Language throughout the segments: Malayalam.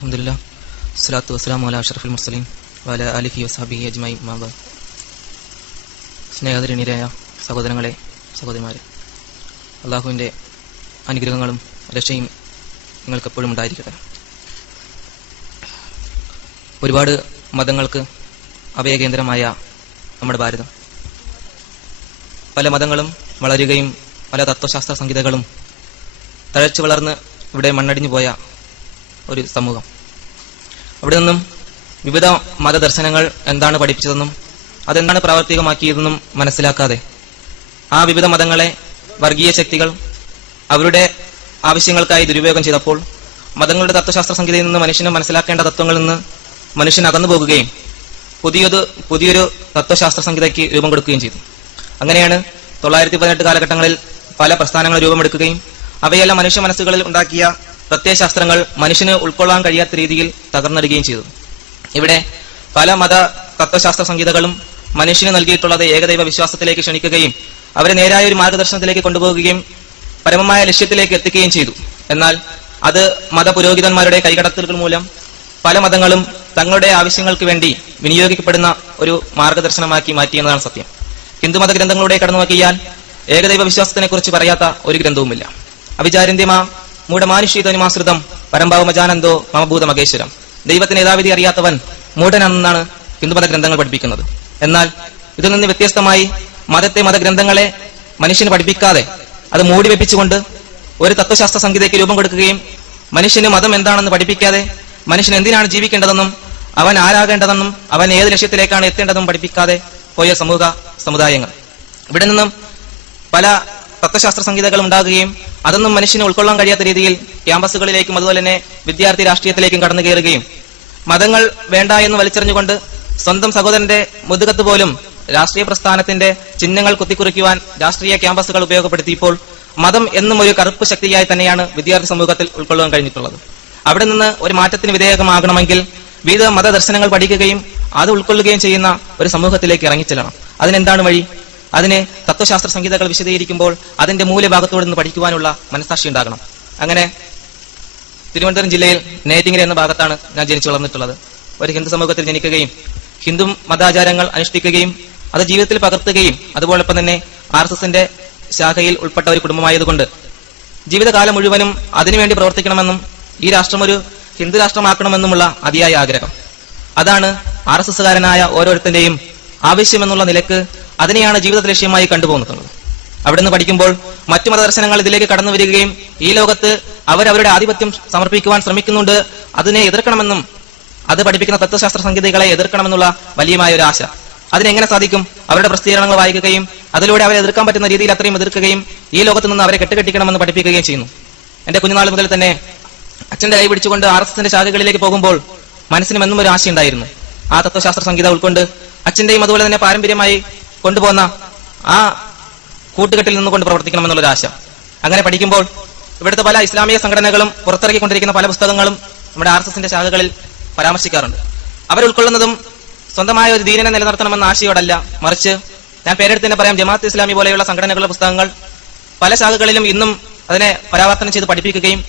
അൽഹംദുലില്ലാ സ്വലാത്തു വസ്സലാമു അലാ അഷ്റഫിൽ മുർസലീൻ വഅലാ ആലിഹി വസ്ഹബിഹി അജ്മഈൻ അമ്മാ ബഅദ്. സ്നേഹധന്യരായ സഹോദരങ്ങളെ, സഹോദരിമാരെ, അള്ളാഹുവിൻ്റെ അനുഗ്രഹങ്ങളും രക്ഷയും നിങ്ങൾക്കെപ്പോഴും ഉണ്ടായിരിക്കട്ടെ. ഒരുപാട് മതങ്ങൾക്ക് അഭയകേന്ദ്രമായ നമ്മുടെ ഭാരതം, പല മതങ്ങളും വളരുകയും പല തത്വശാസ്ത്ര സംഹിതകളും തഴച്ചു വളർന്ന് ഇവിടെ മണ്ണടിഞ്ഞു പോയ ഒരു സമൂഹം. അവിടെ നിന്നും വിവിധ മതദർശനങ്ങൾ എന്താണ് പഠിപ്പിച്ചതെന്നും അതെന്താണ് പ്രാവർത്തികമാക്കിയതെന്നും മനസ്സിലാക്കാതെ ആ വിവിധ മതങ്ങളെ വർഗീയ ശക്തികൾ അവരുടെ ആവശ്യങ്ങൾക്കായി ദുരുപയോഗം ചെയ്തപ്പോൾ മതങ്ങളുടെ തത്വശാസ്ത്ര സംഹിതയിൽ നിന്ന് മനുഷ്യന് മനസ്സിലാക്കേണ്ട തത്വങ്ങളിൽ നിന്ന് മനുഷ്യൻ അകന്നു പോകുകയും പുതിയൊരു തത്വശാസ്ത്ര സംഹിതയ്ക്ക് രൂപം കൊടുക്കുകയും ചെയ്തു. അങ്ങനെയാണ് 1918 കാലഘട്ടങ്ങളിൽ പല പ്രസ്ഥാനങ്ങൾ രൂപമെടുക്കുകയും അവയെല്ലാം മനുഷ്യ മനസ്സുകളിൽ ഉണ്ടാക്കിയ പ്രത്യയശാസ്ത്രങ്ങൾ മനുഷ്യന് ഉൾക്കൊള്ളാൻ കഴിയാത്ത രീതിയിൽ തകർന്നിടുകയും ചെയ്തു. ഇവിടെ പല മത തത്വശാസ്ത്ര സംഹിതകളും മനുഷ്യന് നൽകിയിട്ടുള്ളത് ഏകദൈവ വിശ്വാസത്തിലേക്ക് ക്ഷണിക്കുകയും അവരെ നേരായ ഒരു മാർഗദർശനത്തിലേക്ക് കൊണ്ടുപോകുകയും പരമമായ ലക്ഷ്യത്തിലേക്ക് എത്തിക്കുകയും ചെയ്തു. എന്നാൽ അത് മതപുരോഹിതന്മാരുടെ കൈകടത്തലുകൾ മൂലം പല മതങ്ങളും തങ്ങളുടെ ആവശ്യങ്ങൾക്ക് വേണ്ടി വിനിയോഗിക്കപ്പെടുന്ന ഒരു മാർഗദർശനമാക്കി മാറ്റിയെന്നതാണ് സത്യം. ഹിന്ദുമത ഗ്രന്ഥങ്ങളുടെ കടന്നു നോക്കിയാൽ ഏകദൈവ വിശ്വാസത്തിനെ കുറിച്ച് പറയാത്ത ഒരു ഗ്രന്ഥവുമില്ല. അവിചാര്യന്തിമാ മൂഢമാനുഷീതനുമാശ്രിതം പരംഭാവമജാനന്ദോ മമഭൂത മഹേശ്വരം. ദൈവത്തിന് യഥാവിധി അറിയാത്തവൻ മൂഢനെന്നാണ് ഹിന്ദുമത ഗ്രന്ഥങ്ങൾ പഠിപ്പിക്കുന്നത്. എന്നാൽ ഇതിൽ നിന്ന് വ്യത്യസ്തമായി മതഗ്രന്ഥങ്ങളെ മനുഷ്യന് പഠിപ്പിക്കാതെ അത് മൂടി വെപ്പിച്ചുകൊണ്ട് ഒരു തത്വശാസ്ത്ര സംഹിതയ്ക്ക് രൂപം കൊടുക്കുകയും മനുഷ്യന് മതം എന്താണെന്ന് പഠിപ്പിക്കാതെ മനുഷ്യൻ എന്തിനാണ് ജീവിക്കേണ്ടതെന്നും അവൻ ആരാകേണ്ടതെന്നും അവൻ ഏത് ലക്ഷ്യത്തിലേക്കാണ് എത്തേണ്ടതെന്നും പഠിപ്പിക്കാതെ പോയ സമുദായങ്ങൾ. ഇവിടെ നിന്നും പല തത്വശാസ്ത്ര സംഹിതകൾ ഉണ്ടാകുകയും അതൊന്നും മനുഷ്യന് ഉൾക്കൊള്ളാൻ കഴിയാത്ത രീതിയിൽ ക്യാമ്പസുകളിലേക്കും അതുപോലെ തന്നെ വിദ്യാർത്ഥി രാഷ്ട്രീയത്തിലേക്കും കടന്നു കയറുകയും മതങ്ങൾ വേണ്ട എന്ന് വലിച്ചെറിഞ്ഞുകൊണ്ട് സ്വന്തം സഹോദരന്റെ മുതുകത്ത് പോലും രാഷ്ട്രീയ പ്രസ്ഥാനത്തിന്റെ ചിഹ്നങ്ങൾ കുത്തിക്കുറിക്കുവാൻ രാഷ്ട്രീയ ക്യാമ്പസുകൾ ഉപയോഗപ്പെടുത്തിയപ്പോൾ മതം എന്നും ഒരു കറുപ്പ് ശക്തിയായി തന്നെയാണ് വിദ്യാർത്ഥി സമൂഹത്തിൽ ഉൾക്കൊള്ളാൻ കഴിഞ്ഞിട്ടുള്ളത്. അവിടെ നിന്ന് ഒരു മാറ്റത്തിന് വിധേയമാകണമെങ്കിൽ വിവിധ മതദർശനങ്ങൾ പഠിക്കുകയും അത് ഉൾക്കൊള്ളുകയും ചെയ്യുന്ന ഒരു സമൂഹത്തിലേക്ക് ഇറങ്ങിച്ചെല്ലണം. അതിനെന്താണ് വഴി? അതിന് തത്വശാസ്ത്ര സംഹിതകൾ വിശദീകരിക്കുമ്പോൾ അതിന്റെ മൂലഭാഗത്തോട് നിന്ന് പഠിക്കുവാനുള്ള മനസാക്ഷി ഉണ്ടാകണം. അങ്ങനെ തിരുവനന്തപുരം ജില്ലയിൽ നേറ്റിങ്ങര എന്ന ഭാഗത്താണ് ഞാൻ ജനിച്ചു വളർന്നിട്ടുള്ളത്. ഒരു ഹിന്ദു സമൂഹത്തിൽ ജനിക്കുകയും ഹിന്ദു മതാചാരങ്ങൾ അനുഷ്ഠിക്കുകയും അത് ജീവിതത്തിൽ പകർത്തുകയും അതുപോലൊപ്പം തന്നെ RSSന്റെ ശാഖയിൽ ഉൾപ്പെട്ട ഒരു കുടുംബമായതുകൊണ്ട് ജീവിതകാലം മുഴുവനും അതിനുവേണ്ടി പ്രവർത്തിക്കണമെന്നും ഈ രാഷ്ട്രം ഒരു ഹിന്ദു രാഷ്ട്രമാക്കണമെന്നുമുള്ള അതിയായ ആഗ്രഹം. അതാണ് RSSകാരനായ ഓരോരുത്തന്റെയും ആവശ്യമെന്നുള്ള നിലക്ക് അതിനെയാണ് ജീവിത ലക്ഷ്യമായി കണ്ടുപോകുന്നത്. അവിടെ നിന്ന് പഠിക്കുമ്പോൾ മറ്റു മതദർശനങ്ങൾ ഇതിലേക്ക് കടന്നു വരികയും ഈ ലോകത്ത് അവരവരുടെ ആധിപത്യം സമർപ്പിക്കുവാൻ ശ്രമിക്കുന്നുണ്ട്, അതിനെ എതിർക്കണമെന്നും അത് പഠിപ്പിക്കുന്ന തത്വശാസ്ത്ര സംഹിതകളെ എതിർക്കണമെന്നുള്ള വലിയമായ ഒരു ആശ. അതിനെങ്ങനെ സാധിക്കും? അവരുടെ പ്രസിദ്ധീകരണങ്ങൾ വായിക്കുകയും അതിലൂടെ അവരെ എതിർക്കാൻ പറ്റുന്ന രീതിയിൽ അത്രയും എതിർക്കുകയും ഈ ലോകത്ത് നിന്ന് അവരെ കെട്ടുകെട്ടിക്കണമെന്ന് പഠിപ്പിക്കുകയും ചെയ്യുന്നു. എന്റെ കുഞ്ഞുനാൾ മുതൽ തന്നെ അച്ഛന്റെ കൈ പിടിച്ചുകൊണ്ട് RSSന്റെ ശാഖകളിലേക്ക് പോകുമ്പോൾ മനസ്സിനും എന്നും ഒരു ആശയുണ്ടായിരുന്നു. ആ തത്വശാസ്ത്ര സംഹിത ഉൾക്കൊണ്ട് അച്ഛന്റെയും അതുപോലെ തന്നെ പാരമ്പര്യമായി കൊണ്ടുപോകുന്ന ആ കൂട്ടുകെട്ടിൽ നിന്നുകൊണ്ട് പ്രവർത്തിക്കണമെന്നുള്ളൊരു ആശ. അങ്ങനെ പഠിക്കുമ്പോൾ ഇവിടുത്തെ പല ഇസ്ലാമിക സംഘടനകളും പുറത്തിറക്കിക്കൊണ്ടിരിക്കുന്ന പല പുസ്തകങ്ങളും നമ്മുടെ RSSന്റെ ശാഖകളിൽ പരാമർശിക്കാറുണ്ട്. അവരുൾക്കൊള്ളുന്നതും സ്വന്തമായ ഒരു ദീനിനെ നിലനിർത്തണമെന്ന ആശയോടല്ല, മറിച്ച് ഞാൻ പേരെടുത്ത് തന്നെ പറയാം, ജമാഅത്ത് ഇസ്ലാമി പോലെയുള്ള സംഘടനകളുടെ പുസ്തകങ്ങൾ പല ശാഖകളിലും ഇന്നും അതിനെ പരാവർത്തനം ചെയ്ത് പഠിപ്പിക്കുകയും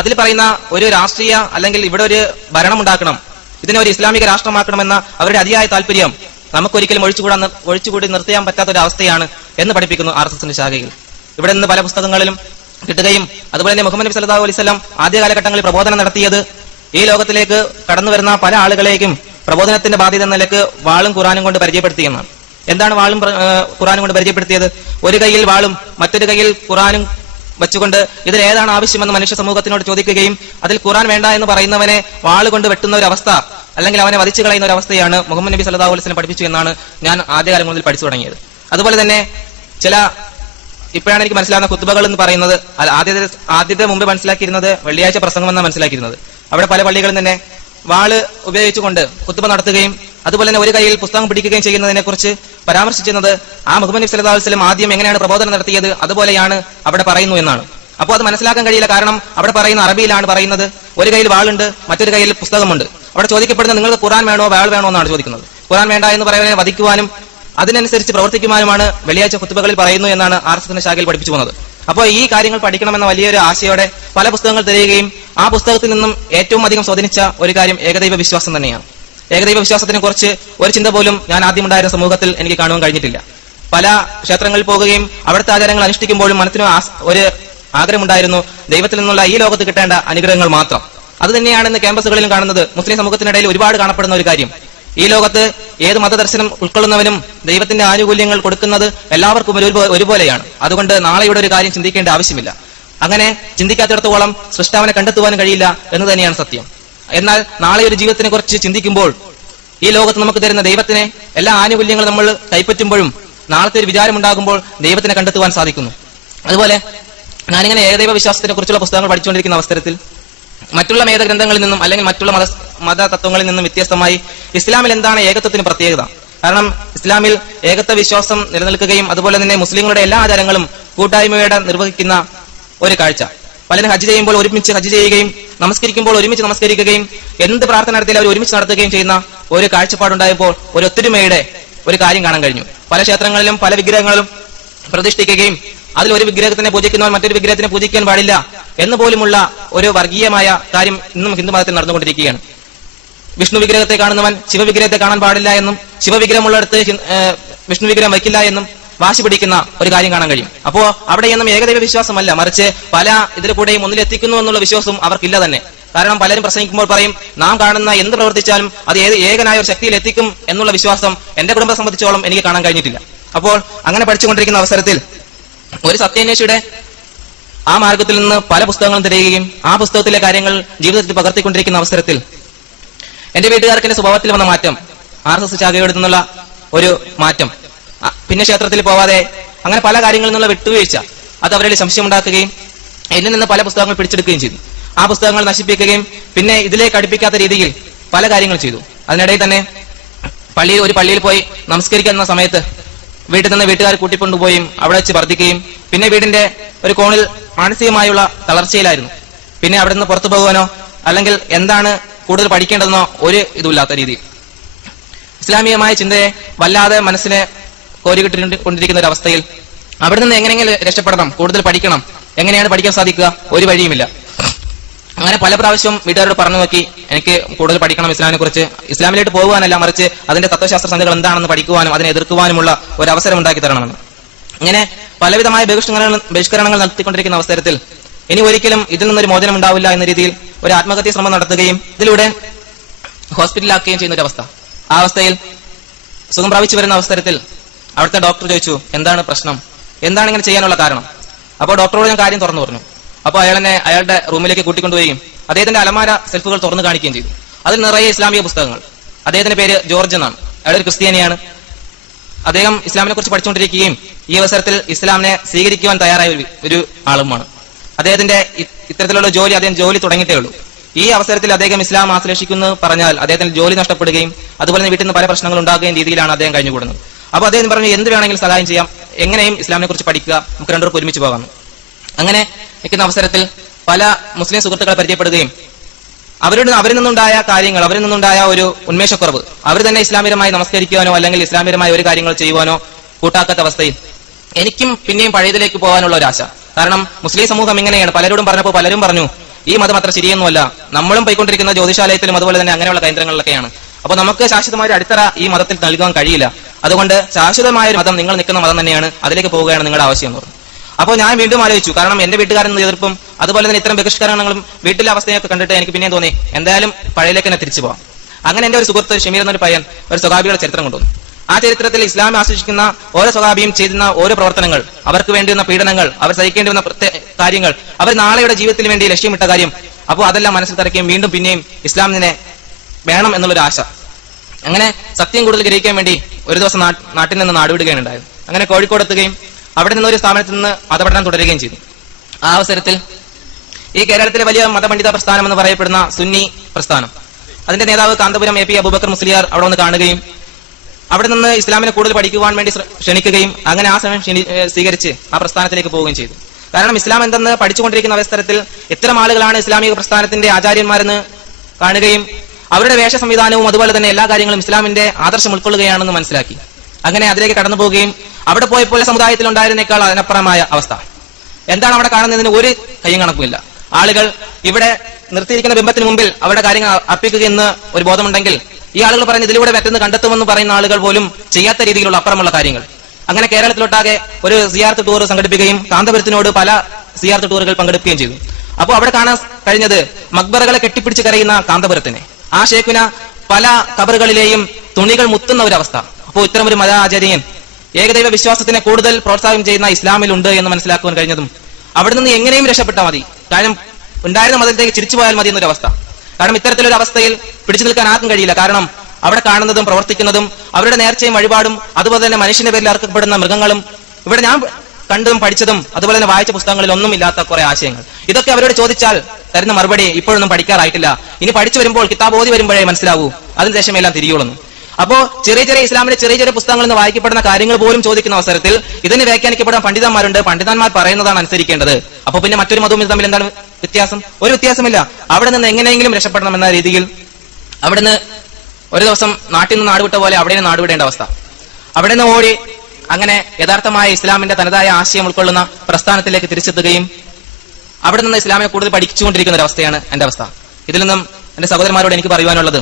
അതിൽ പറയുന്ന ഒരു രാഷ്ട്രീയ അല്ലെങ്കിൽ ഇവിടെ ഒരു ഭരണം ഉണ്ടാക്കണം, ഇതിനെ ഒരു ഇസ്ലാമിക രാഷ്ട്രമാക്കണമെന്ന അവരുടെ അതിയായ താല്പര്യം നമുക്കൊരിക്കലും ഒഴിച്ചുകൂടി നിർത്തിയാൻ പറ്റാത്ത ഒരു അവസ്ഥയാണ് എന്ന് പഠിപ്പിക്കുന്നു RSSന്റെ ശാഖയിൽ. ഇവിടെ നിന്ന് പല പുസ്തകങ്ങളിലും കിട്ടുകയും അതുപോലെ തന്നെ മുഹമ്മദ് നബി സല്ലല്ലാഹു അലൈഹി വസല്ലം ആദ്യ കാലഘട്ടങ്ങളിൽ പ്രബോധനം നടത്തിയത് ഈ ലോകത്തിലേക്ക് കടന്നു വരുന്ന പല ആളുകളേക്കും പ്രബോധനത്തിന്റെ ബാധ്യത എന്ന നിലക്ക് വാളും ഖുറാനും കൊണ്ട് പരിചയപ്പെടുത്തിയെന്നാണ്. എന്താണ് വാളും ഖുറാനും കൊണ്ട് പരിചയപ്പെടുത്തിയത്? ഒരു കൈയിൽ വാളും മറ്റൊരു കൈയിൽ ഖുറാനും വെച്ചുകൊണ്ട് ഇതിൽ ഏതാണ് ആവശ്യമെന്ന് മനുഷ്യ സമൂഹത്തിനോട് ചോദിക്കുകയും അതിൽ ഖുറാൻ വേണ്ട എന്ന് പറയുന്നവനെ വാള് കൊണ്ട് വെട്ടുന്ന ഒരു അവസ്ഥ അല്ലെങ്കിൽ അവനെ വധിച്ചു കളയുന്ന ഒരു അവസ്ഥയാണ് മുഹമ്മദ് നബി സല്ലല്ലാഹു അലൈഹി വസല്ലം പഠിപ്പിച്ചു എന്നാണ് ഞാൻ ആദ്യകാലം മുതൽ പഠിച്ചു തുടങ്ങിയത്. അതുപോലെ തന്നെ ഇപ്പോഴാണ് എനിക്ക് മനസ്സിലാകുന്ന ഖുത്ബകൾ എന്ന് പറയുന്നത്, ആദ്യത്തെ മുമ്പ് മനസ്സിലാക്കിയിരുന്നത് വെള്ളിയാഴ്ച പ്രസംഗം എന്നാണ് മനസ്സിലാക്കിയിരുന്നത്. അവിടെ പല പള്ളികളിൽ തന്നെ വാള് ഉപയോഗിച്ചുകൊണ്ട് ഖുത്ബ നടത്തുകയും അതുപോലെ തന്നെ ഒരു കൈയിൽ പുസ്തകം പിടിക്കുകയും ചെയ്യുന്നതിനെ കുറിച്ച് പരാമർശിക്കുന്നത് ആ മുഹമ്മദ് നബി സല്ലല്ലാഹു അലൈഹി വസല്ലം ആദ്യം എങ്ങനെയാണ് പ്രബോധനം നടത്തിയത് അതുപോലെയാണ് അവിടെ പറയുന്നു എന്നാണ്. അപ്പോൾ അത് മനസ്സിലാക്കാൻ കഴിയില്ല. കാരണം അവിടെ പറയുന്ന അറബിയിലാണ് പറയുന്നത്. ഒരു കയ്യിൽ വാളുണ്ട്, മറ്റൊരു കയ്യിൽ പുസ്തകമുണ്ട്. അവിടെ ചോദിക്കപ്പെടുന്നത് നിങ്ങൾക്ക് ഖുറാൻ വേണോ വാൾ വേണോ എന്നാണ് ചോദിക്കുന്നത്. ഖുറാൻ വേണ്ട എന്ന് പറയുന്നതിനെ വധിക്കുവാനും അതിനനുസരിച്ച് പ്രവർത്തിക്കുവാനുമാണ് വെള്ളിയാഴ്ച ഖുത്ബകളിൽ പറയുന്നു എന്നാണ് RSSന്റെ ശാഖയിൽ പഠിപ്പിച്ചു പോകുന്നത്. അപ്പോൾ ഈ കാര്യങ്ങൾ പഠിക്കണമെന്ന വലിയൊരു ആശയോടെ പല പുസ്തകങ്ങൾ തിരയുകയും ആ പുസ്തകത്തിൽ നിന്നും ഏറ്റവും അധികം സ്വാധീനിച്ച ഒരു കാര്യം ഏകദൈവ വിശ്വാസം തന്നെയാണ്. ഏകദൈവ വിശ്വാസത്തിനെ കുറിച്ച് ഒരു ചിന്ത പോലും ഞാൻ ആദ്യമുണ്ടായിരുന്ന സമൂഹത്തിൽ എനിക്ക് കാണുവാൻ കഴിഞ്ഞിട്ടില്ല. പല ക്ഷേത്രങ്ങളിൽ പോകുകയും അവിടുത്തെ ആചാരങ്ങൾ അനുഷ്ഠിക്കുമ്പോഴും മനസ്സിന് ഒരു ആഗ്രഹമുണ്ടായിരുന്നു ദൈവത്തിൽ നിന്നുള്ള ഈ ലോകത്ത് കിട്ടേണ്ട അനുഗ്രഹങ്ങൾ മാത്രം. അത് തന്നെയാണ് ഇന്ന് ക്യാമ്പസുകളിലും കാണുന്നത്. മുസ്ലിം സമൂഹത്തിനിടയിൽ ഒരുപാട് കാണപ്പെടുന്ന ഒരു കാര്യം. ഈ ലോകത്ത് ഏത് മതദർശനം ഉൾക്കൊള്ളുന്നവനും ദൈവത്തിന്റെ ആനുകൂല്യങ്ങൾ കൊടുക്കുന്നത് എല്ലാവർക്കും ഒരുപോലെയാണ്. അതുകൊണ്ട് നാളെ ഇവിടെ ഒരു കാര്യം ചിന്തിക്കേണ്ട ആവശ്യമില്ല. അങ്ങനെ ചിന്തിക്കാത്തിടത്തോളം സൃഷ്ടാവിനെ കണ്ടെത്തുവാനും കഴിയില്ല എന്ന് തന്നെയാണ് സത്യം. എന്നാൽ നാളെ ഒരു ജീവിതത്തിനെ കുറിച്ച് ചിന്തിക്കുമ്പോൾ ഈ ലോകത്ത് നമുക്ക് തരുന്ന ദൈവത്തിനെ എല്ലാ ആനുകൂല്യങ്ങളും നമ്മൾ കൈപ്പറ്റുമ്പോഴും നാളത്തെ ഒരു വിചാരമുണ്ടാകുമ്പോൾ ദൈവത്തിനെ കണ്ടെത്തുവാൻ സാധിക്കുന്നു. അതുപോലെ ഞാനിങ്ങനെ ഏകദൈവ വിശ്വാസത്തിനെ കുറിച്ചുള്ള പുസ്തകങ്ങൾ പഠിച്ചുകൊണ്ടിരിക്കുന്ന അവസരത്തിൽ മറ്റുള്ള വേദഗ്രന്ഥങ്ങളിൽ നിന്നും അല്ലെങ്കിൽ മറ്റുള്ള മത തത്വങ്ങളിൽ നിന്നും വ്യത്യസ്തമായി ഇസ്ലാമിൽ എന്താണ് ഏകത്വത്തിന് പ്രത്യേകത? കാരണം ഇസ്ലാമിൽ ഏകത്വ വിശ്വാസം നിലനിൽക്കുകയും അതുപോലെ തന്നെ മുസ്ലിങ്ങളുടെ എല്ലാ ആചാരങ്ങളും കൂട്ടായ്മയോടെ നിർവഹിക്കുന്ന ഒരു കാഴ്ച. പലരും ഹജ്ജ് ചെയ്യുമ്പോൾ ഒരുമിച്ച് ഹജ്ജ് ചെയ്യുകയും നമസ്കരിക്കുമ്പോൾ ഒരുമിച്ച് നമസ്കരിക്കുകയും എന്ത് പ്രാർത്ഥന നടത്തിയാലും അവർ ഒരുമിച്ച് നടത്തുകയും ചെയ്യുന്ന ഒരു കാഴ്ചപ്പാടുണ്ടായപ്പോൾ ഒരു ഒത്തൊരുമയുടെ ഒരു കാര്യം കാണാൻ കഴിഞ്ഞു. പല ക്ഷേത്രങ്ങളിലും പല വിഗ്രഹങ്ങളും പ്രതിഷ്ഠിക്കുകയും അതിൽ ഒരു വിഗ്രഹത്തിനെ പൂജിക്കുന്നവൻ മറ്റൊരു വിഗ്രഹത്തിനെ പൂജിക്കാൻ പാടില്ല എന്ന് പോലുമുള്ള ഒരു വർഗീയമായ കാര്യം ഇന്നും ഹിന്ദു മതത്തിൽ നടന്നുകൊണ്ടിരിക്കുകയാണ്. വിഷ്ണു വിഗ്രഹത്തെ കാണുന്നവൻ ശിവവിഗ്രഹത്തെ കാണാൻ പാടില്ല എന്നും ശിവവിഗ്രഹമുള്ളിടത്ത് വിഷ്ണു വിഗ്രഹം വയ്ക്കില്ല എന്നും വാശി പിടിക്കുന്ന ഒരു കാര്യം കാണാൻ കഴിയും. അപ്പോ അവിടെയൊന്നും ഏകദൈവ വിശ്വാസമല്ല, മറിച്ച് പല ഇതിൽ കൂടെയും ഒന്നിലെത്തിക്കുന്നു എന്നുള്ള വിശ്വാസം അവർക്കില്ല തന്നെ. കാരണം പലരും പ്രസംഗിക്കുമ്പോൾ പറയും നാം കാണുന്ന എന്ത് പ്രവർത്തിച്ചാലും അത് ഏകനായ ഒരു ശക്തിയിൽ എത്തിക്കും എന്നുള്ള വിശ്വാസം എന്റെ കുടുംബത്തെ സംബന്ധിച്ചോളം എനിക്ക് കാണാൻ കഴിഞ്ഞിട്ടില്ല. അപ്പോൾ അങ്ങനെ പഠിച്ചുകൊണ്ടിരിക്കുന്ന അവസരത്തിൽ ഒരു സത്യാന്വേഷിയുടെ ആ മാർഗത്തിൽ നിന്ന് പല പുസ്തകങ്ങളും തിരയുകയും ആ പുസ്തകത്തിലെ കാര്യങ്ങൾ ജീവിതത്തിൽ പകർത്തിക്കൊണ്ടിരിക്കുന്ന അവസരത്തിൽ എന്റെ വീട്ടുകാർക്ക് എന്റെ സ്വഭാവത്തിൽ വന്ന മാറ്റം, RSS ശാഖയോട് നിന്നുള്ള ഒരു മാറ്റം, പിന്നെ ക്ഷേത്രത്തിൽ പോവാതെ അങ്ങനെ പല കാര്യങ്ങളിൽ നിന്നുള്ള വിട്ടുവീഴ്ച, അത് അവരുടെ സംശയമുണ്ടാക്കുകയും എന്നിൽ നിന്ന് പല പുസ്തകങ്ങൾ പിടിച്ചെടുക്കുകയും ചെയ്തു. ആ പുസ്തകങ്ങൾ നശിപ്പിക്കുകയും പിന്നെ ഇതിലേക്ക് അടുപ്പിക്കാത്ത രീതിയിൽ പല കാര്യങ്ങൾ ചെയ്തു. അതിനിടയിൽ തന്നെ ഒരു പള്ളിയിൽ പോയി നമസ്കരിക്കുന്ന സമയത്ത് വീട്ടിൽ നിന്ന് വീട്ടുകാർ കൂട്ടിക്കൊണ്ടുപോയും അവിടെ വെച്ച് വർദ്ധിക്കുകയും പിന്നെ വീടിന്റെ ഒരു കോണിൽ മാനസികമായുള്ള തളർച്ചയിലായിരുന്നു. പിന്നെ അവിടെ നിന്ന് പുറത്തു പോകുവാനോ അല്ലെങ്കിൽ എന്താണ് കൂടുതൽ പഠിക്കേണ്ടതെന്നോ ഒരു ഇതുമില്ലാത്ത രീതിയിൽ ഇസ്ലാമികമായ ചിന്തയെ വല്ലാതെ മനസ്സിനെ കോരികിട്ടുകൊണ്ടിരിക്കുന്ന ഒരു അവസ്ഥയിൽ അവിടെ നിന്ന് എങ്ങനെയെങ്കിലും രക്ഷപ്പെടണം, കൂടുതൽ പഠിക്കണം, എങ്ങനെയാണ് പഠിക്കാൻ സാധിക്കുക? ഒരു വഴിയുമില്ല. അങ്ങനെ പല പ്രാവശ്യം വീട്ടുകാരോട് പറഞ്ഞു നോക്കി എനിക്ക് കൂടുതൽ പഠിക്കണം ഇസ്ലാമിനെ കുറിച്ച്. ഇസ്ലാമിലേക്ക് പോകുവാനല്ല, മറിച്ച് അതിന്റെ തത്വശാസ്ത്ര സന്ധികൾ എന്താണെന്ന് പഠിക്കുവാനും അതിനെ എതിർക്കുവാനുമുള്ള ഒരു അവസരം ഉണ്ടാക്കി തരണമെന്ന്. ഇങ്ങനെ പലവിധമായ ബഹിഷ്കരണങ്ങൾ നടത്തിക്കൊണ്ടിരിക്കുന്ന അവസരത്തിൽ ഇനി ഒരിക്കലും ഇതിൽ നിന്നൊരു മോചനം ഉണ്ടാവില്ല എന്ന രീതിയിൽ ഒരു ആത്മഹത്യാ ശ്രമം നടത്തുകയും ഇതിലൂടെ ഹോസ്പിറ്റലിലാക്കുകയും ചെയ്യുന്ന ഒരു അവസ്ഥ. ആ അവസ്ഥയിൽ സുഖം പ്രാപിച്ചു വരുന്ന അവസരത്തിൽ അവിടുത്തെ ഡോക്ടർ ചോദിച്ചു എന്താണ് പ്രശ്നം, എന്താണ് ഇങ്ങനെ ചെയ്യാനുള്ള കാരണം? അപ്പോൾ ഡോക്ടറോട് ഞാൻ കാര്യം തുറന്നു പറഞ്ഞു. അപ്പോൾ അയാളുടെ റൂമിലേക്ക് കൂട്ടിക്കൊണ്ടുപോവുകയും അദ്ദേഹത്തിന്റെ അലമാര സെൽഫുകൾ തുറന്നു കാണിക്കുകയും ചെയ്തു. അതിൽ നിറയെ ഇസ്ലാമിക പുസ്തകങ്ങൾ. അദ്ദേഹത്തിന്റെ പേര് ജോർജ് എന്നാണ്. അയാൾ ഒരു ക്രിസ്ത്യാനിയാണ്. അദ്ദേഹം ഇസ്ലാമിനെ കുറിച്ച് പഠിച്ചുകൊണ്ടിരിക്കുകയും ഈ അവസരത്തിൽ ഇസ്ലാമിനെ സ്വീകരിക്കുവാൻ തയ്യാറായ ഒരു ആളുമാണ്. അദ്ദേഹത്തിന്റെ ഇത്തരത്തിലുള്ള അദ്ദേഹം ജോലി തുടങ്ങിയിട്ടേ ഉള്ളൂ. ഈ അവസരത്തിൽ അദ്ദേഹം ഇസ്ലാം ആശ്ലേഷിക്കുന്നു പറഞ്ഞാൽ അദ്ദേഹത്തിന് ജോലി നഷ്ടപ്പെടുകയും അതുപോലെ തന്നെ വീട്ടിൽ നിന്ന് പല പ്രശ്നങ്ങൾ ഉണ്ടാകുകയും രീതിയിലാണ് അദ്ദേഹം കഴിഞ്ഞുകൂടുന്നത്. അപ്പോൾ അദ്ദേഹം പറഞ്ഞു എന്ത് വേണമെങ്കിലും സഹായം ചെയ്യാം, എങ്ങനെയും ഇസ്ലാമിനെ കുറിച്ച് പഠിക്കുക, നമുക്ക് രണ്ടുപേർക്ക് ഒരുമിച്ച് പോകാം. അങ്ങനെ നിൽക്കുന്ന അവസരത്തിൽ പല മുസ്ലിം സുഹൃത്തുക്കളെ പരിചയപ്പെടുകയും അവരിൽ നിന്നുണ്ടായ കാര്യങ്ങൾ, അവരിൽ നിന്നുണ്ടായ ഒരു ഉന്മേഷക്കുറവ്, അവർ തന്നെ ഇസ്ലാമികമായി നമസ്കരിക്കുവാനോ അല്ലെങ്കിൽ ഇസ്ലാമികമായ ഒരു കാര്യങ്ങൾ ചെയ്യുവാനോ കൂട്ടാക്കാത്ത അവസ്ഥയിൽ എനിക്കും പിന്നെയും പഴയതിലേക്ക് പോകാനുള്ള ഒരു ആശ. കാരണം മുസ്ലിം സമൂഹം ഇങ്ങനെയാണ്. പലരോടും പറഞ്ഞപ്പോൾ പലരും പറഞ്ഞു ഈ മതം അത്ര ശരിയൊന്നുമല്ല, നമ്മളും പോയിക്കൊണ്ടിരിക്കുന്ന ജ്യോതിശാലയത്തിലും അതുപോലെ തന്നെ അങ്ങനെയുള്ള കേന്ദ്രങ്ങളിലൊക്കെയാണ്. അപ്പൊ നമുക്ക് ശാശ്വതമായ ഒരു അടിത്തറ ഈ മതത്തിൽ നൽകാൻ കഴിയില്ല. അതുകൊണ്ട് ശാശ്വതമായ ഒരു മതം നിങ്ങൾ നിൽക്കുന്ന മതം തന്നെയാണ്, അതിലേക്ക് പോവുകയാണ് നിങ്ങളുടെ ആവശ്യം എന്ന് പറഞ്ഞു. അപ്പോൾ ഞാൻ വീണ്ടും ആലോചിച്ചു. കാരണം എന്റെ വീട്ടുകാരൻ എതിർപ്പും അതുപോലെ തന്നെ ഇത്തരം ബഹിഷ്കരണങ്ങളും വീട്ടിലെ അവസ്ഥയൊക്കെ കണ്ടിട്ട് എനിക്ക് പിന്നെ തോന്നി എന്തായാലും പഴയലേക്ക് തന്നെ തിരിച്ചു പോകാം. അങ്ങനെ എന്റെ ഒരു സുഹൃത്ത് ഷമീർ എന്നൊരു പയ്യൻ ഒരു സ്വഹാബിയുടെ ചരിത്രം കൊണ്ടുവന്നു. ആ ചരിത്രത്തിൽ ഇസ്ലാം ആശ്രയിക്കുന്ന ഓരോ സ്വഹാബിയും ചെയ്യുന്ന ഓരോ പ്രവർത്തനങ്ങൾ, അവർക്ക് വേണ്ടിയുള്ള പീഡനങ്ങൾ, അവർ സഹിക്കേണ്ടി വന്ന കാര്യങ്ങൾ, അവർ നാളെയുടെ ജീവിതത്തിന് വേണ്ടി ലക്ഷ്യമിട്ട കാര്യം, അപ്പോൾ അതെല്ലാം മനസ്സിൽ തറയ്ക്കുകയും വീണ്ടും പിന്നെയും ഇസ്ലാമിനെ വേണം എന്നുള്ളൊരു ആശ. അങ്ങനെ സത്യം കൂടുതൽ ഗ്രഹിക്കാൻ വേണ്ടി ഒരു ദിവസം നാട്ടിൽ നിന്ന് നാടുവിടുകയാണ് ഉണ്ടായത്. അങ്ങനെ കോഴിക്കോട് എത്തുകയും അവിടെ നിന്ന് ഒരു സ്ഥാപനത്തിൽ നിന്ന് മതപഠനം തുടരുകയും ചെയ്തു. ആ അവസരത്തിൽ ഈ കേരളത്തിലെ വലിയ മതപണ്ഡിത പ്രസ്ഥാനം എന്ന് പറയപ്പെടുന്ന സുന്നി പ്രസ്ഥാനം, അതിന്റെ നേതാവ് കാന്തപുരം AP അബൂബക്കർ മുസ്ലിയാർ അവിടെ വന്ന് കാണുകയും അവിടെ നിന്ന് ഇസ്ലാമിനെ കൂടുതൽ പഠിക്കുവാൻ വേണ്ടി ക്ഷണിക്കുകയും അങ്ങനെ ആ സമയം സ്വീകരിച്ച് ആ പ്രസ്ഥാനത്തിലേക്ക് പോവുകയും ചെയ്തു. കാരണം ഇസ്ലാം എന്തെന്ന് പഠിച്ചുകൊണ്ടിരിക്കുന്ന അവസരത്തിൽ ഇത്തരം ആളുകളാണ് ഇസ്ലാമിക പ്രസ്ഥാനത്തിന്റെ ആചാര്യന്മാരെന്ന് കാണുകയും അവരുടെ വേഷ സംവിധാനവും അതുപോലെ തന്നെ എല്ലാ കാര്യങ്ങളും ഇസ്ലാമിന്റെ ആദർശം ഉൾക്കൊള്ളുകയാണെന്ന് മനസ്സിലാക്കി. അങ്ങനെ അതിലേക്ക് കടന്നു പോവുകയും അവിടെ പോയപ്പോൾ സമുദായത്തിൽ ഉണ്ടായിരുന്നേക്കാൾ അതിനപ്പുറമായ അവസ്ഥ. എന്താണ് അവിടെ കാണുന്നതിന് ഒരു കയ്യും കണക്കുമില്ല. ആളുകൾ ഇവിടെ നിർത്തിയിരിക്കുന്ന ബിംബത്തിന് മുമ്പിൽ അവരുടെ കാര്യങ്ങൾ അർപ്പിക്കുകയെന്ന് ഒരു ബോധമുണ്ടെങ്കിൽ ഈ ആളുകൾ പറയുന്നത് ഇതിലൂടെ മറ്റൊന്ന് കണ്ടെത്തുമെന്ന് പറയുന്ന ആളുകൾ പോലും ചെയ്യാത്ത രീതിയിലുള്ള അപ്പുറമുള്ള കാര്യങ്ങൾ. അങ്ങനെ കേരളത്തിലൊട്ടാകെ ഒരു സിയാർത്ത് ടൂർ സംഘടിപ്പിക്കുകയും കാന്തപുരത്തിനോട് പല സിയാർത്ത് ടൂറുകൾ പങ്കെടുക്കുകയും ചെയ്തു. അപ്പോൾ അവിടെ കാണാൻ കഴിഞ്ഞത് മക്ബറകളെ കെട്ടിപ്പിടിച്ച് കരയുന്ന കാന്തപുരത്തിനെ, ആ ഷേഖിന പല കബറുകളിലെയും തുണികൾ മുത്തുന്ന ഒരു അവസ്ഥ. അപ്പോൾ ഇത്തരം ഒരു മത ആചാര്യൻ ഏകദൈവ വിശ്വാസത്തിനെ കൂടുതൽ പ്രോത്സാഹനം ചെയ്യുന്ന ഇസ്ലാമിലുണ്ട് എന്ന് മനസ്സിലാക്കുവാൻ കഴിഞ്ഞതും അവിടെ നിന്ന് എങ്ങനെയും രക്ഷപ്പെട്ടാൽ മതി, കാരണം ഉണ്ടായിരുന്ന മതത്തിലേക്ക് ചിരിച്ചു പോയാൽ മതി എന്നൊരു അവസ്ഥ. കാരണം ഇത്തരത്തിലൊരു അവസ്ഥയിൽ പിടിച്ചു നിൽക്കാൻ ആർക്കും കഴിയില്ല. കാരണം അവിടെ കാണുന്നതും പ്രവർത്തിക്കുന്നതും അവരുടെ നേർച്ചയും വഴിപാടും അതുപോലെ തന്നെ മനുഷ്യന്റെ പേരിൽ അർക്കപ്പെടുന്ന മൃഗങ്ങളും ഇവിടെ ഞാൻ കണ്ടതും പഠിച്ചതും അതുപോലെ തന്നെ വായിച്ച പുസ്തകങ്ങളിൽ ഒന്നും ഇല്ലാത്ത കുറെ ആശയങ്ങൾ. ഇതൊക്കെ അവരോട് ചോദിച്ചാൽ തരുന്ന മറുപടി ഇപ്പോഴൊന്നും പഠിക്കാറായിട്ടില്ല, ഇനി പഠിച്ചു വരുമ്പോൾ കിതാബ് ഓതി വരുമ്പോഴേ മനസ്സിലാവൂ, അതിനുശേഷം എല്ലാം തിരിയുള്ളൂ. അപ്പോ ചെറിയ ചെറിയ ഇസ്ലാമിലെ ചെറിയ ചെറിയ പുസ്തകങ്ങളിൽ നിന്ന് വായിക്കപ്പെടുന്ന കാര്യങ്ങൾ പോലും ചോദിക്കുന്ന അവസരത്തിൽ ഇതിനെ വ്യാഖ്യാനിക്കപ്പെടുന്ന പണ്ഡിതന്മാരുണ്ട്. പണ്ഡിതന്മാർ പറയുന്നതാണ് അനുസരിക്കേണ്ടത്. അപ്പൊ പിന്നെ മറ്റൊരു മതവും ഇത് തമ്മിൽ എന്താണ് വ്യത്യാസം? ഒരു വ്യത്യാസമില്ല. അവിടെ നിന്ന് എങ്ങനെയെങ്കിലും രക്ഷപ്പെടണം എന്ന രീതിയിൽ അവിടുന്ന് ഒരു ദിവസം നാട്ടിൽ നിന്ന് നാടുവിട്ട പോലെ അവിടെ നിന്ന് നാടുവിടേണ്ട അവസ്ഥ. അവിടെ നിന്ന് ഓടി അങ്ങനെ യഥാർത്ഥമായ ഇസ്ലാമിന്റെ തനതായ ആശയം ഉൾക്കൊള്ളുന്ന പ്രസ്ഥാനത്തിലേക്ക് തിരിച്ചെത്തുകയും അവിടെ നിന്ന് ഇസ്ലാമിനെ കൂടുതൽ പഠിച്ചുകൊണ്ടിരിക്കുന്ന ഒരു അവസ്ഥയാണ് എന്റെ അവസ്ഥ. ഇതിൽ നിന്നും എന്റെ സഹോദരന്മാരോട് എനിക്ക് പറയുവാനുള്ളത്,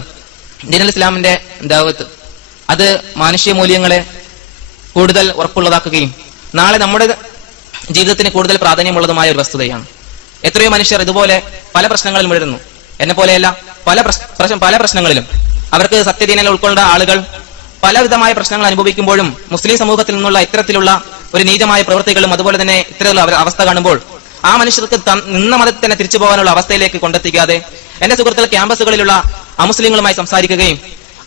ദീനുൽ ഇസ്ലാമിന്റെ ദഅവത്ത് അത് മാനുഷിക മൂല്യങ്ങളെ കൂടുതൽ ഉറപ്പുള്ളതാക്കുകയും നാളെ നമ്മുടെ ജീവിതത്തിന് കൂടുതൽ പ്രാധാന്യമുള്ളതുമായ ഒരു വസ്തുതയാണ്. എത്രയോ മനുഷ്യർ ഇതുപോലെ പല പ്രശ്നങ്ങളിലും വീഴുന്നു. എന്നെ പോലെയല്ല, പല പ്രശ്നങ്ങളിലും അവർക്ക് സത്യദീനൽ ഉൾക്കൊണ്ട ആളുകൾ പലവിധമായ പ്രശ്നങ്ങൾ അനുഭവിക്കുമ്പോഴും മുസ്ലിം സമൂഹത്തിൽ നിന്നുള്ള ഇത്തരത്തിലുള്ള ഒരു നീചമായ പ്രവൃത്തികളും അതുപോലെ തന്നെ ഇത്തരത്തിലുള്ള അവസ്ഥ കാണുമ്പോൾ ആ മനുഷ്യർക്ക് നിന്ന മതത്തിൽ തന്നെ തിരിച്ചു പോകാനുള്ള അവസ്ഥയിലേക്ക് കൊണ്ടെത്തിക്കാതെ എന്റെ സുഹൃത്തുക്കൾ ക്യാമ്പസുകളിലുള്ള അമുസ്ലിങ്ങളുമായി സംസാരിക്കുകയും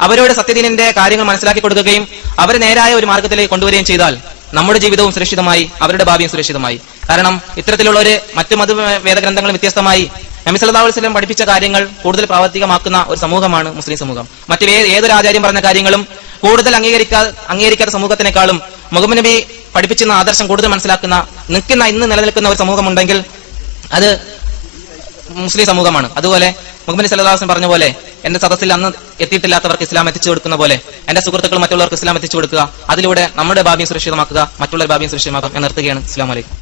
അവരോട് സത്യദീനിന്റെ കാര്യങ്ങൾ മനസ്സിലാക്കി കൊടുക്കുകയും അവരെ നേരായ ഒരു മാർഗത്തിലേക്ക് കൊണ്ടുവരികയും ചെയ്താൽ നമ്മുടെ ജീവിതവും സുരക്ഷിതമായി, അവരുടെ ഭാവിയും സുരക്ഷിതമായി. കാരണം ഇത്തരത്തിലുള്ള ഒരു മറ്റു വേദഗ്രന്ഥങ്ങളും വ്യത്യസ്തമായി നബി സല്ലല്ലാഹു അലൈഹി വസല്ലം പഠിപ്പിച്ച കാര്യങ്ങൾ കൂടുതൽ പ്രാവർത്തികമാക്കുന്ന ഒരു സമൂഹമാണ് മുസ്ലിം സമൂഹം. മറ്റു ഏതൊരു ആചാര്യം പറഞ്ഞ കാര്യങ്ങളും കൂടുതൽ അംഗീകരിക്കാത്ത സമൂഹത്തിനേക്കാളും മുഹമ്മദ് നബി പഠിപ്പിച്ചിരുന്ന ആദർശം കൂടുതൽ മനസ്സിലാക്കുന്ന ഇന്ന് നിലനിൽക്കുന്ന ഒരു സമൂഹമുണ്ടെങ്കിൽ അത് മുസ്ലിം സമൂഹമാണ്. അതുപോലെ മുഹമ്മദ് നബി സല്ലല്ലാഹു അലൈഹി വസല്ലം പറഞ്ഞ പോലെ എന്റെ സദസ്സിൽ അന്ന് എത്തിയിട്ടില്ലാത്തവർക്ക് ഇസ്ലാം എത്തിച്ചു കൊടുക്കുന്ന പോലെ എന്റെ സുഹൃത്തുക്കൾ മറ്റുള്ളവർക്ക് ഇസ്ലാം എത്തിച്ചു കൊടുക്കുക, അതിലൂടെ നമ്മുടെ ഭാവിയും സുരക്ഷിതമാക്കുക, മറ്റുള്ള ഭാവിയും സുരക്ഷിതമാക്കുക എന്ന് നിർത്തുകയാണ്. അസ്സലാമു അലൈക്കും.